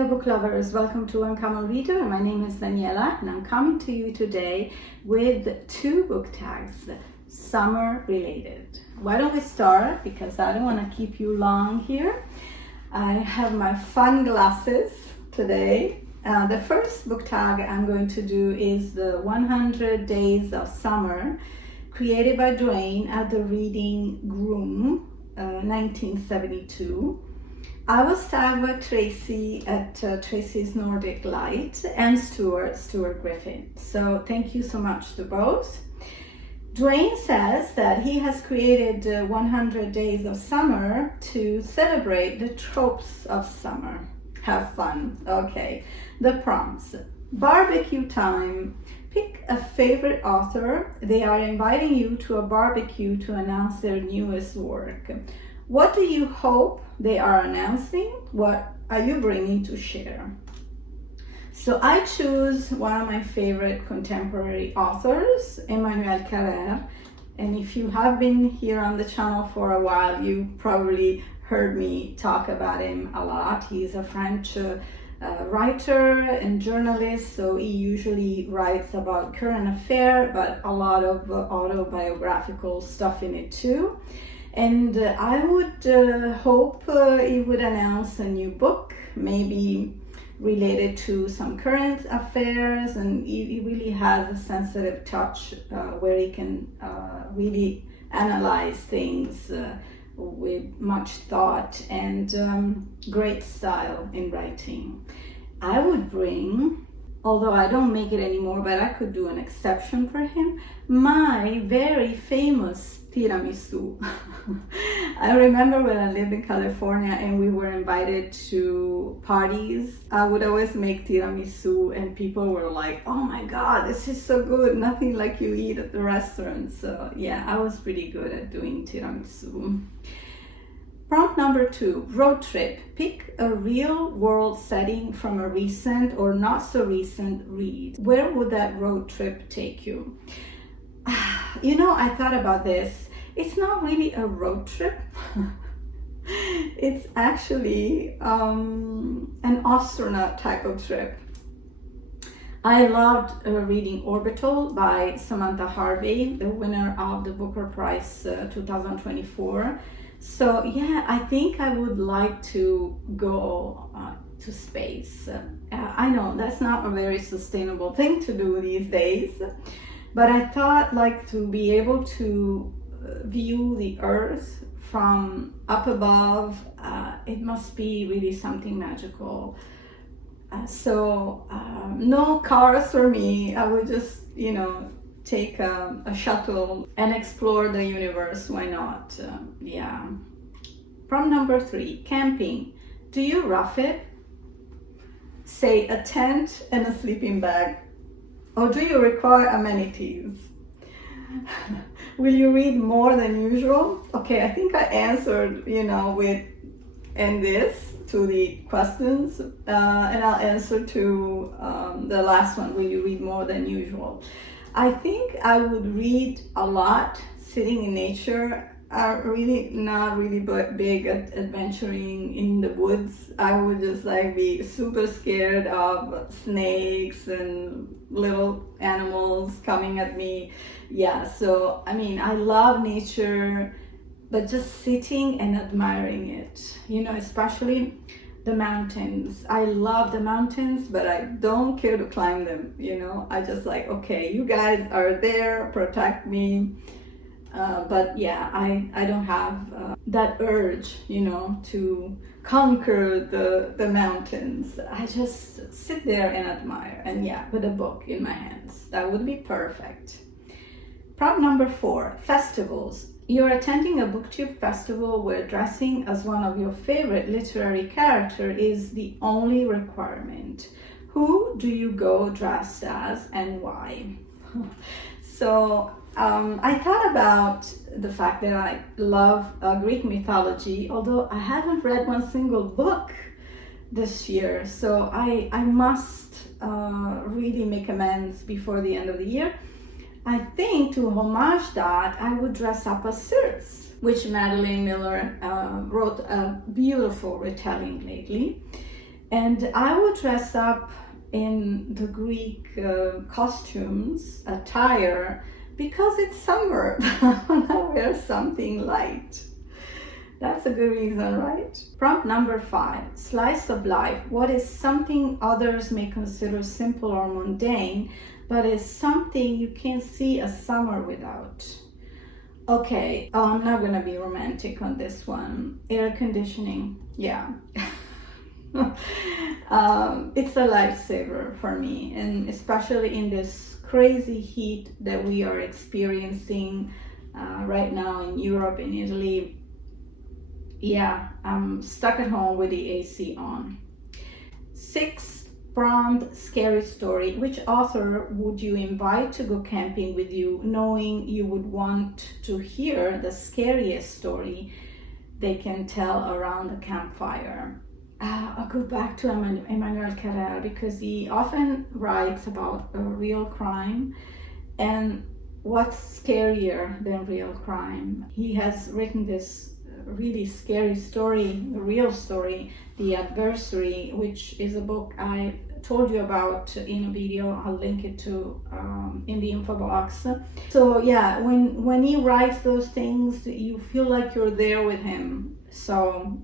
Hello book lovers, welcome to Uncommon Reader. My name is Daniela and I'm coming to you today with two book tags, summer related. Why don't we start, because I don't want to keep you long here. I have my fun glasses today. The first book tag I'm going to do is the 100 Days of Summer, created by Duane at the Reading Room, 1972. I was tagged by Tracy at Tracy's Nordic Light and Stuart Griffin. So thank you so much to both. Duane says that he has created 100 Days of Summer to celebrate the tropes of summer. Have fun. Okay. The prompts. BBQ Time. Pick a favorite author. They are inviting you to a barbecue to announce their newest work. What do you hope they are announcing? What are you bringing to share? So I choose one of my favorite contemporary authors, Emmanuel Carrère. And if you have been here on the channel for a while, you probably heard me talk about him a lot. He's a French writer and journalist, so he usually writes about current affairs, but a lot of autobiographical stuff in it too. And I would hope he would announce a new book, maybe related to some current affairs, and he really has a sensitive touch where he can really analyze things with much thought and great style in writing. I would bring, although I don't make it anymore, but I could do an exception for him, my very famous tiramisu. I remember when I lived in California and we were invited to parties, I would always make tiramisu and people were like, oh my god, this is so good, nothing like you eat at the restaurant. So yeah, I was pretty good at doing tiramisu. Prompt number 2, road trip. Pick a real world setting from a recent or not so recent read. Where would that road trip take you? You know, I thought about this. It's not really a road trip. It's actually an astronaut type of trip. I loved reading Orbital by Samantha Harvey, the winner of the Booker Prize 2024. So yeah, I think I would like to go to space. I know that's not a very sustainable thing to do these days, but I thought like to be able to view the Earth from up above, it must be really something magical. So no cars for me. I would just, you know, take a shuttle and explore the universe. Why not? Yeah. Prompt number 3, camping. Do you rough it? Say a tent and a sleeping bag. Or do you require amenities? Will you read more than usual? Okay, I think I answered, you know, with and this to the questions, and I'll answer to the last one. Will you read more than usual? I think I would read a lot sitting in nature. I'm really not really big at adventuring in the woods. I would just like be super scared of snakes and little animals coming at me. Yeah, so I mean, I love nature, but just sitting and admiring it, you know, especially the mountains. I love the mountains, but I don't care to climb them, you know. I just like, okay, you guys are there, protect me. But yeah, I don't have that urge, you know, to conquer the mountains. I just sit there and admire, and yeah, with a book in my hands. That would be perfect. Prompt number 4, festivals. You're attending a Booktube festival where dressing as one of your favorite literary characters is the only requirement. Who do you go dressed as and why? So I thought about the fact that I love Greek mythology, although I haven't read one single book this year. So I must really make amends before the end of the year. I think to homage that, I would dress up as Circe, which Madeline Miller wrote a beautiful retelling lately. And I would dress up in the Greek costumes, attire, because it's summer. I want to wear something light. That's a good reason, right? Prompt number 5, slice of life. What is something others may consider simple or mundane, but is something you can't see a summer without? Okay, I'm not gonna be romantic on this one. Air conditioning, yeah. It's a lifesaver for me, and especially in this crazy heat that we are experiencing right now in Europe, in Italy. Yeah, I'm stuck at home with the AC on. 6, prompt scary story. Which author would you invite to go camping with you, knowing you would want to hear the scariest story they can tell around the campfire? I'll go back to Emmanuel Carrère, because he often writes about a real crime, and what's scarier than real crime? He has written this really scary story, a real story, The Adversary, which is a book I told you about in a video. I'll link it to in the info box. So yeah, when he writes those things, you feel like you're there with him. So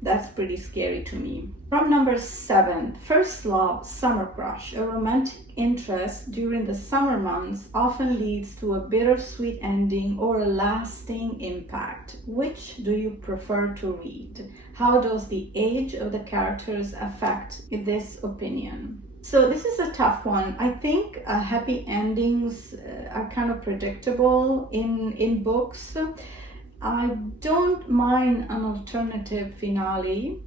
that's pretty scary to me. Prompt number 7, first love, summer crush. A romantic interest during the summer months often leads to a bittersweet ending or a lasting impact. Which do you prefer to read? How does the age of the characters affect this opinion? So this is a tough one. I think happy endings are kind of predictable in books. I don't mind an alternative finale.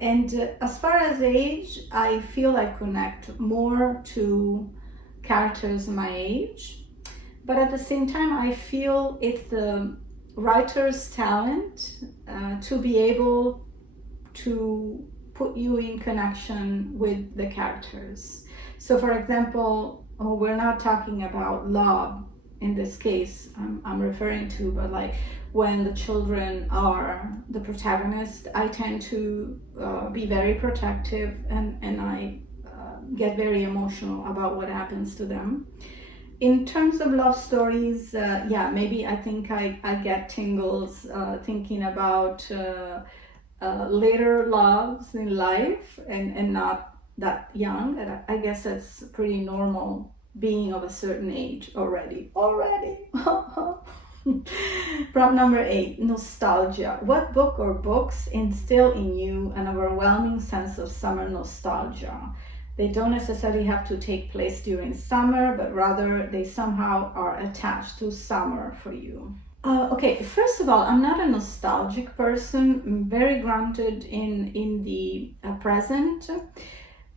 And as far as age, I feel I connect more to characters my age. But at the same time, I feel it's the writer's talent to be able to put you in connection with the characters. So for example, we're not talking about love in this case I'm referring to, but like when the children are the protagonist, I tend to be very protective, and I get very emotional about what happens to them. In terms of love stories, yeah, maybe I think I get tingles thinking about later loves in life, and not that young. And I guess that's pretty normal, being of a certain age already. Prompt number 8, nostalgia. What book or books instill in you an overwhelming sense of summer nostalgia? They don't necessarily have to take place during summer, but rather they somehow are attached to summer for you. Okay, first of all, I'm not a nostalgic person. I'm very grounded in the present.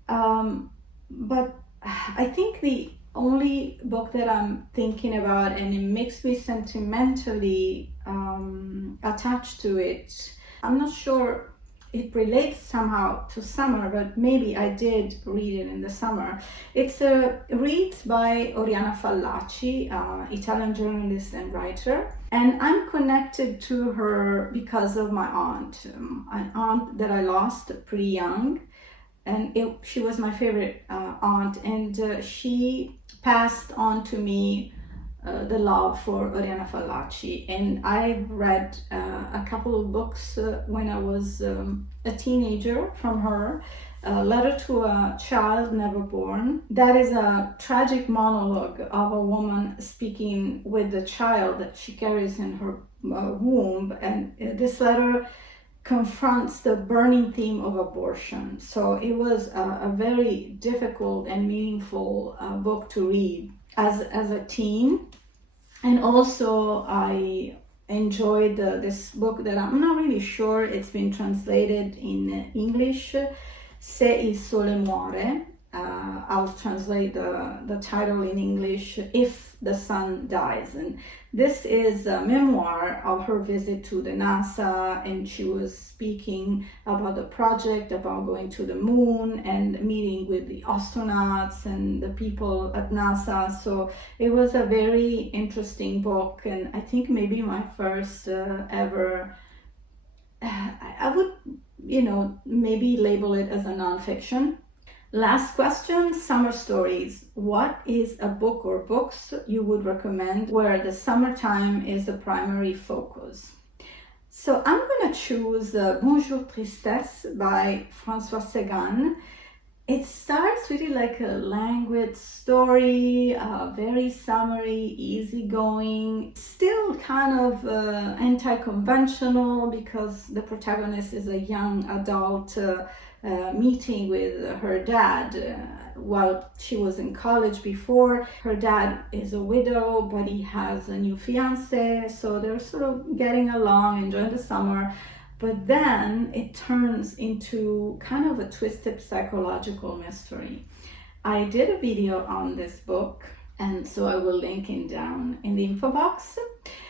But I think the only book that I'm thinking about, and it makes me sentimentally attached to it, I'm not sure it relates somehow to summer, but maybe I did read it in the summer. It's a read by Oriana Fallaci, Italian journalist and writer. And I'm connected to her because of my aunt, an aunt that I lost pretty young. And she was my favorite aunt, and she passed on to me the love for Oriana Fallaci. And I've read a couple of books when I was a teenager from her. Letter to a Child Never Born. That is a tragic monologue of a woman speaking with the child that she carries in her womb. And this letter confronts the burning theme of abortion. So it was a very difficult and meaningful book to read as a teen. And also I enjoyed this book that I'm not really sure it's been translated in English, Se il sole muore. I'll translate the title in English, If the Sun Dies. And this is a memoir of her visit to the NASA, and she was speaking about the project, about going to the moon and meeting with the astronauts and the people at NASA. So it was a very interesting book, and I think maybe my first ever, I would maybe label it as a nonfiction. Last question, summer stories. What is a book or books you would recommend where the summertime is the primary focus? So I'm going to choose Bonjour Tristesse by François Sagan. It starts really like a languid story, very summery, easygoing, still kind of anti-conventional because the protagonist is a young adult meeting with her dad while she was in college before. Her dad is a widow, but he has a new fiance, so they're sort of getting along, enjoying the summer. But then it turns into kind of a twisted psychological mystery. I did a video on this book, and so I will link it down in the info box.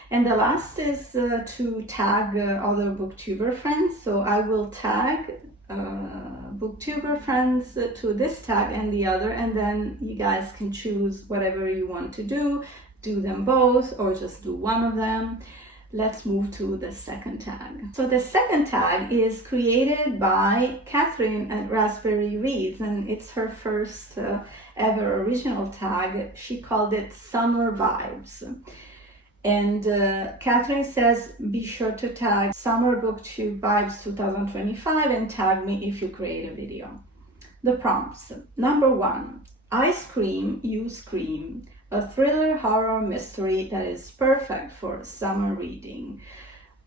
And the last is to tag other booktuber friends. So I will tag booktuber friends to this tag and the other, and then you guys can choose whatever you want to do them both or just do one of them. Let's move to the second tag. So the second tag is created by Catherine at Raspberry Reads, and it's her first ever original tag. She called it Summer Vibes. And Catherine says, be sure to tag Summer Booktube Vibes 2025 and tag me if you create a video. The prompts. Number 1, I Scream, You Scream. A thriller horror mystery that is perfect for summer reading.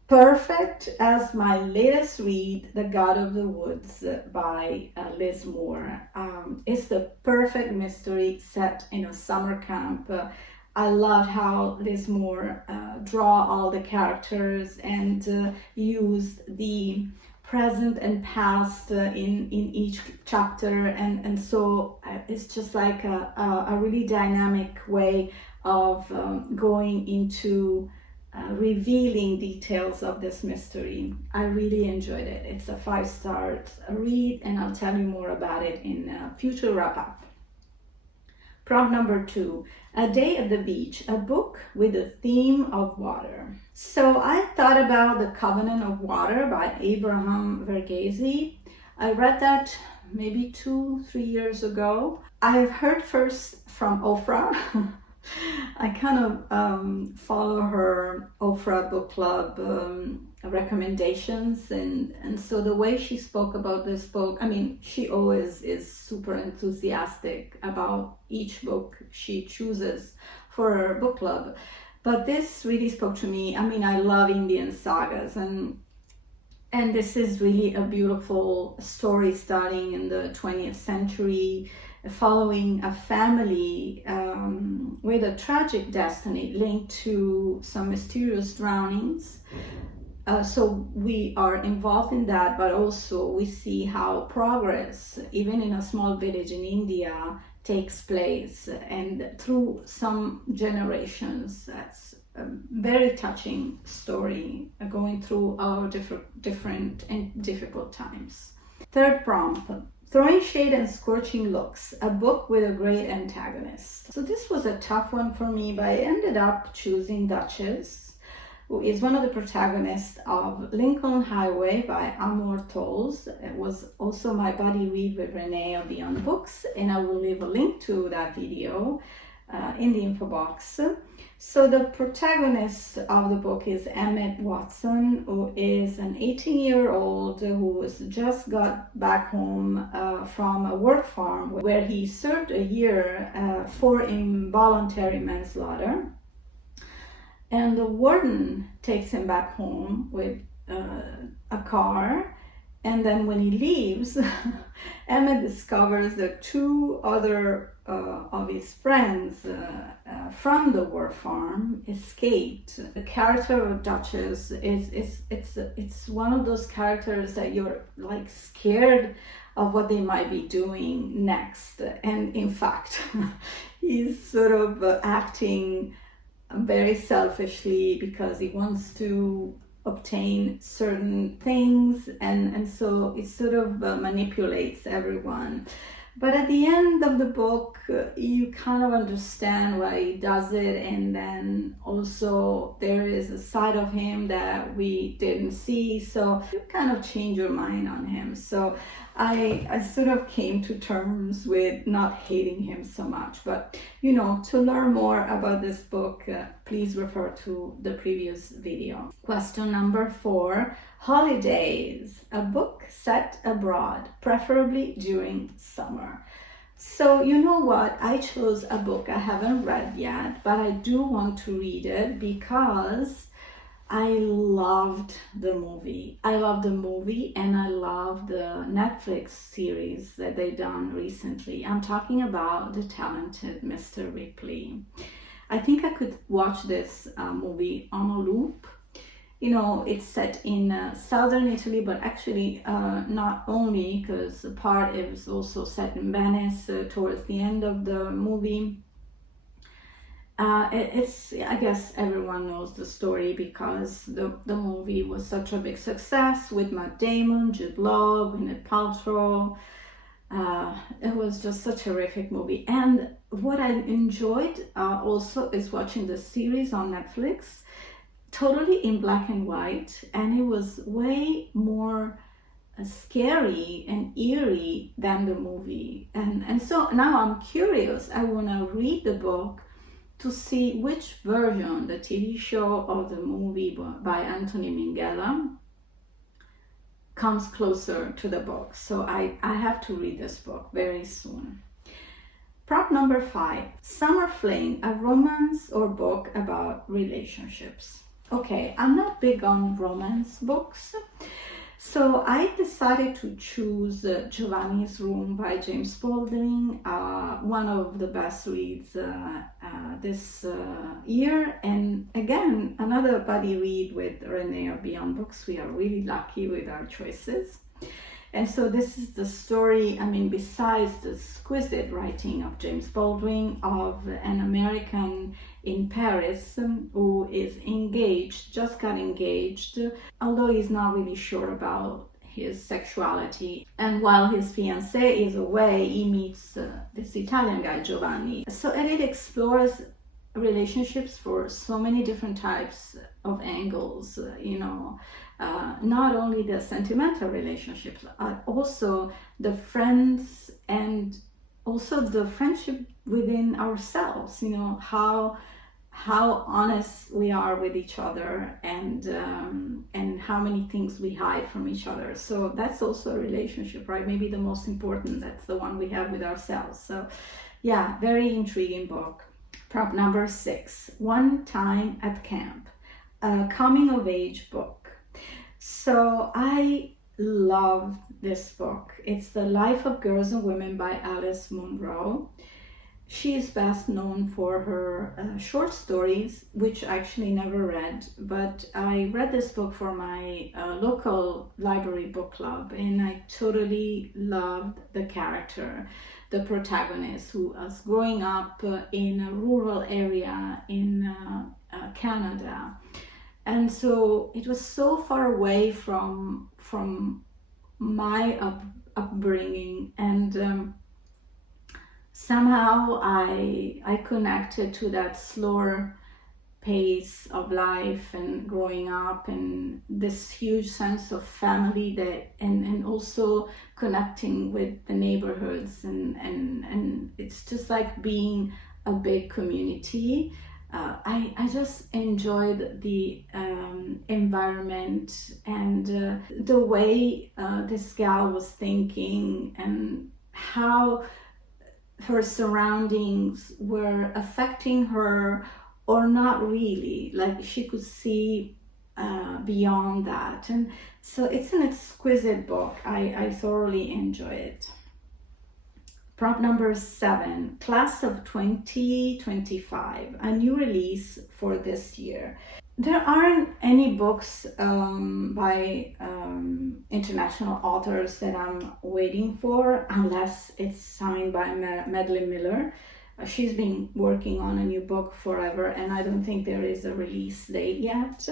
Perfect as my latest read, The God of the Woods by Liz Moore. It's the perfect mystery set in a summer camp. I love how Liz Moore draw all the characters and use the present and past in each chapter, and so it's just like a really dynamic way of going into revealing details of this mystery. I really enjoyed it. It's a 5-star read, and I'll tell you more about it in a future wrap-up. Prompt number 2, A Day at the Beach, a book with a theme of water. So I thought about The Covenant of Water by Abraham Verghese. I read that maybe 2-3 years ago. I've heard first from Ofra. I kind of follow her Ofra book club recommendations, and so the way she spoke about this book, I mean, she always is super enthusiastic about each book she chooses for her book club, but this really spoke to me. I mean, I love Indian sagas, and this is really a beautiful story starting in the 20th century, following a family with a tragic destiny linked to some mysterious drownings. So we are involved in that, but also we see how progress, even in a small village in India, takes place, and through some generations. That's a very touching story going through our different and difficult times. Third prompt, Throwing Shade and Scorching Looks, a book with a great antagonist. So this was a tough one for me, but I ended up choosing Duchess, who is one of the protagonists of Lincoln Highway by Amor Tolls. It was also my buddy read with Renee of Beyond Books, and I will leave a link to that video in the info box. So the protagonist of the book is Emmett Watson, who is an 18-year-old who has just got back home from a work farm where he served a year for involuntary manslaughter. And the warden takes him back home with a car. And then when he leaves, Emmett discovers that 2 other of his friends from the war farm escaped. The character of Duchess it's one of those characters that you're like scared of what they might be doing next. And in fact, he's sort of acting very selfishly because he wants to obtain certain things, and so it sort of manipulates everyone. But at the end of the book, you kind of understand why he does it, and then also there is a side of him that we didn't see, so you kind of change your mind on him. So I sort of came to terms with not hating him so much. But to learn more about this book, please refer to the previous video. Question number 4. Holidays, a book set abroad, preferably during summer. So you know what? I chose a book I haven't read yet, but I do want to read it because I loved the movie. I love the movie and I love the Netflix series that they done recently. I'm talking about The Talented Mr. Ripley. I think I could watch this movie on a loop. It's set in southern Italy, but actually not only, because the part is also set in Venice towards the end of the movie. I guess everyone knows the story because the movie was such a big success with Matt Damon, Jude Law, Gwyneth Paltrow. It was just such a terrific movie. And what I enjoyed also is watching the series on Netflix, totally in black and white, and it was way more scary and eerie than the movie. And so now I'm curious. I want to read the book to see which version, the TV show or the movie by Anthony Minghella, comes closer to the book. So I have to read this book very soon. Prop number 5, Summer Fling, a romance or book about relationships. Okay, I'm not big on romance books, so I decided to choose Giovanni's Room by James Baldwin, one of the best reads this year. And again, another buddy read with Renee of Beyond Books. We are really lucky with our choices. And so this is the story, besides the exquisite writing of James Baldwin, of an American in Paris who is engaged, just got engaged, although he's not really sure about his sexuality. And while his fiancée is away, he meets this Italian guy, Giovanni. And it explores relationships for so many different types of angles, not only the sentimental relationships, also the friends and also the friendship within ourselves, how honest we are with each other and how many things we hide from each other. So that's also a relationship, right? Maybe the most important, that's the one we have with ourselves. So yeah, very intriguing book. Prop number 6, One Time at Camp, a coming of age book. So I love this book. It's The Life of Girls and Women by Alice Munro. She is best known for her short stories, which I actually never read, but I read this book for my local library book club, and I totally loved the character, the protagonist, who was growing up in a rural area in Canada. And so it was so far away from my upbringing, and somehow I connected to that slower pace of life and growing up, and this huge sense of family and also connecting with the neighborhoods, and it's just like being a big community. I just enjoyed the environment and the way this gal was thinking, and how her surroundings were affecting her or not really. Like she could see beyond that. And so it's an exquisite book. I thoroughly enjoy it. Prop number 7, Class of 2025, a new release for this year. There aren't any books by international authors that I'm waiting for, unless it's signed by Madeline Miller. She's been working on a new book forever, and I don't think there is a release date yet.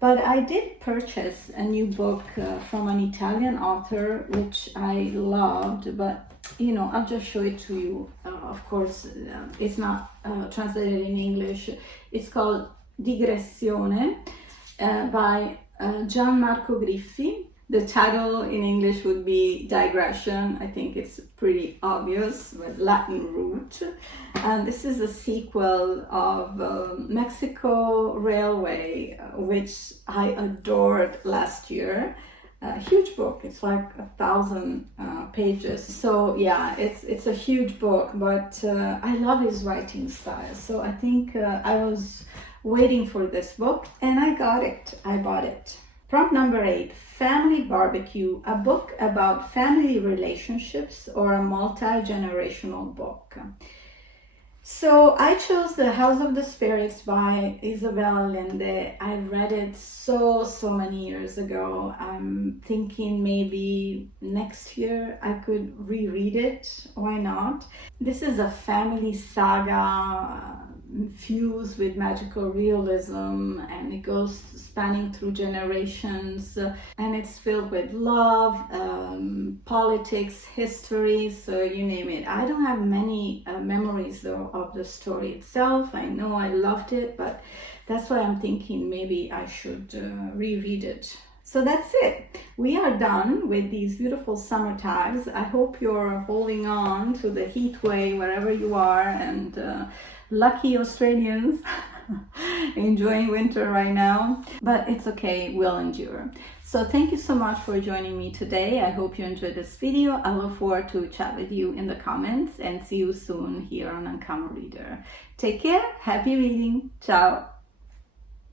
But I did purchase a new book from an Italian author, which I loved, but you know, I'll just show it to you. Of course, it's not translated in English. It's called Digressione by Gianmarco Griffi. The title in English would be Digression. I think it's pretty obvious with Latin root. And this is a sequel of Mexico Railway, which I adored last year. A huge book. It's like 1,000 pages. So yeah, it's a huge book, but I love his writing style. So I think I was waiting for this book and I got it. I bought it. Prompt number 8, Family Barbecue, a book about family relationships or a multi-generational book. So I chose The House of the Spirits by Isabel Allende. I read it so many years ago. I'm thinking maybe next year I could reread it. Why not? This is a family saga fused with magical realism, and it goes spanning through generations, and it's filled with love, politics, history, so you name it. I don't have many memories though of the story itself. I know I loved it, but that's why I'm thinking maybe I should reread it. So that's it. We are done with these beautiful summer tags. I hope you're holding on to the heat wave wherever you are, and lucky Australians enjoying winter right now, but it's okay, we'll endure. So thank you so much for joining me today. I hope you enjoyed this video. I look forward to chat with you in the comments and see you soon here on Uncommon Reader. Take care, happy reading, ciao.